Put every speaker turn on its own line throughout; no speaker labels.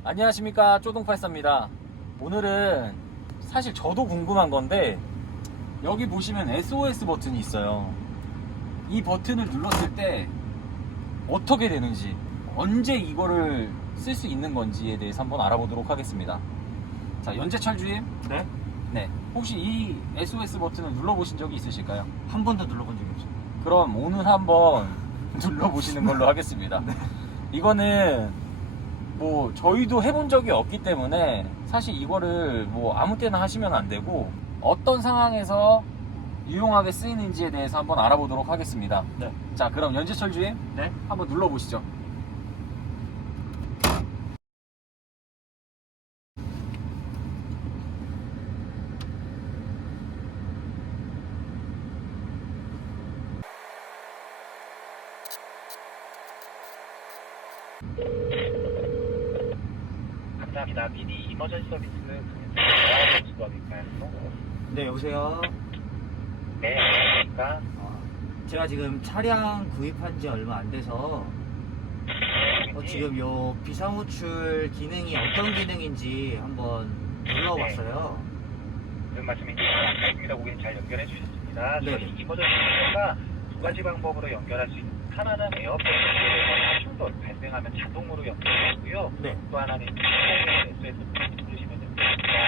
안녕하십니까, 쪼동팔사입니다. 오늘은 사실 저도 궁금한 건데, 여기 보시면 SOS 버튼이 있어요. 이 버튼을 눌렀을 때 어떻게 되는지, 언제 이거를 쓸 수 있는 건지에 대해서 한번 알아보도록 하겠습니다. 자, 연재철 주임,
네?
혹시 이 SOS 버튼을 눌러보신 적이 있으실까요?
한 번도 눌러본 적이 없어요.
그럼 오늘 한번 눌러보시는 걸로 하겠습니다. 이거는 뭐 저희도 해본 적이 없기 때문에 사실 이거를 뭐 아무 때나 하시면 안 되고, 어떤 상황에서 유용하게 쓰이는지에 대해서 한번 알아보도록 하겠습니다.
네.
자, 그럼 연재철 주임,
네?
한번 눌러보시죠.
감사합니다. 미니 이머전시 서비스 강연입니다. 수고하실까요?
네, 여보세요?
네, 안녕하십니까?
제가 지금 차량 구입한 지 얼마 안 돼서 지금 요 비상호출 기능이 어떤 기능인지 한번 눌러봤어요.
무슨 말씀인지 알겠습니다. 고객님 잘 연결해 주셨습니다.
네.
저희 이머전시 서비스가 두 가지 방법으로 연결할 수 있는, 하나는 에어백 연결해서 충돌 발생하면 자동으로 연결되고요.
네.
또 하나는 SOS 누르시면 됩니다.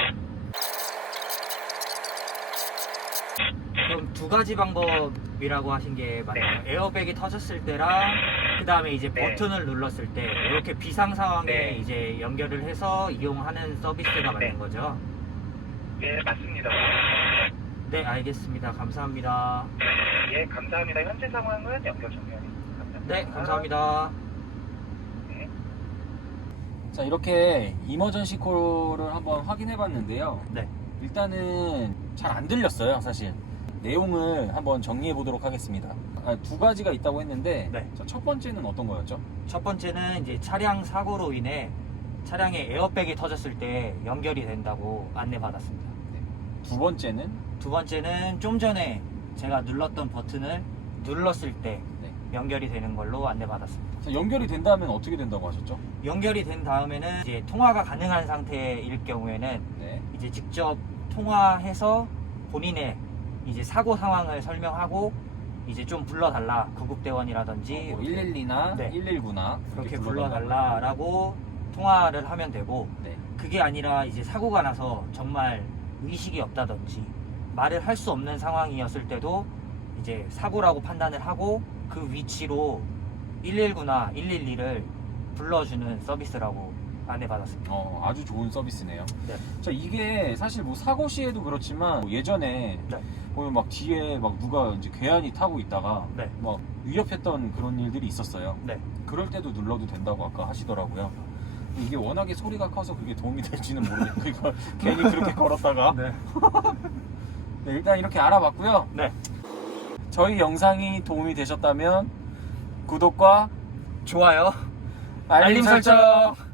그럼 두 가지 방법이라고 하신 게 맞나요? 에어백이 터졌을 때랑 그 다음에 이제
네.
버튼을 눌렀을 때 이렇게 비상 상황에
네.
이제 연결을 해서 이용하는 서비스가 맞는
네.
거죠?
네, 맞습니다.
네, 알겠습니다. 감사합니다.
예, 감사합니다. 현재 상황은 연결 종료하겠습니다. 감사합니다.
네, 감사합니다.
네.
자, 이렇게 이머전시 콜을 한번 확인해 봤는데요.
네.
일단은 잘 안 들렸어요, 사실. 내용을 한번 정리해 보도록 하겠습니다. 두 가지가 있다고 했는데,
네.
자, 첫 번째는 어떤 거였죠?
첫 번째는 이제 차량 사고로 인해 차량의 에어백이 터졌을 때 연결이 된다고 안내받았습니다.
두 번째는,
두 번째는 좀 전에 제가 눌렀던 버튼을 눌렀을 때
네.
연결이 되는 걸로 안내받았습니다.
자, 연결이 된다면 어떻게 된다고 하셨죠?
연결이 된 다음에는 이제 통화가 가능한 상태일 경우에는
네.
이제 직접 통화해서 본인의 이제 사고 상황을 설명하고 이제 좀 불러달라, 구급대원이라든지
뭐 112나
네.
119나
그렇게 불러달라라고 통화를 하면 되고,
네.
그게 아니라 이제 사고가 나서 정말 의식이 없다든지 말을 할 수 없는 상황이었을 때도 이제 사고라고 판단을 하고 그 위치로 119나 112를 불러주는 서비스라고 안내받았습니다.
아주 좋은 서비스네요.
네.
자, 이게 사실 뭐 사고 시에도 그렇지만, 뭐 예전에
네.
보면 막 뒤에 막 누가 이제 괴한이 타고 있다가
네.
막 위협했던 그런 일들이 있었어요.
네.
그럴 때도 눌러도 된다고 아까 하시더라고요. 이게 워낙에 소리가 커서 그게 도움이 될지는 모르겠고, 이거 괜히 그렇게 걸었다가.
네.
네, 일단 이렇게 알아봤고요.
네.
저희 영상이 도움이 되셨다면 구독과
좋아요.
알림 설정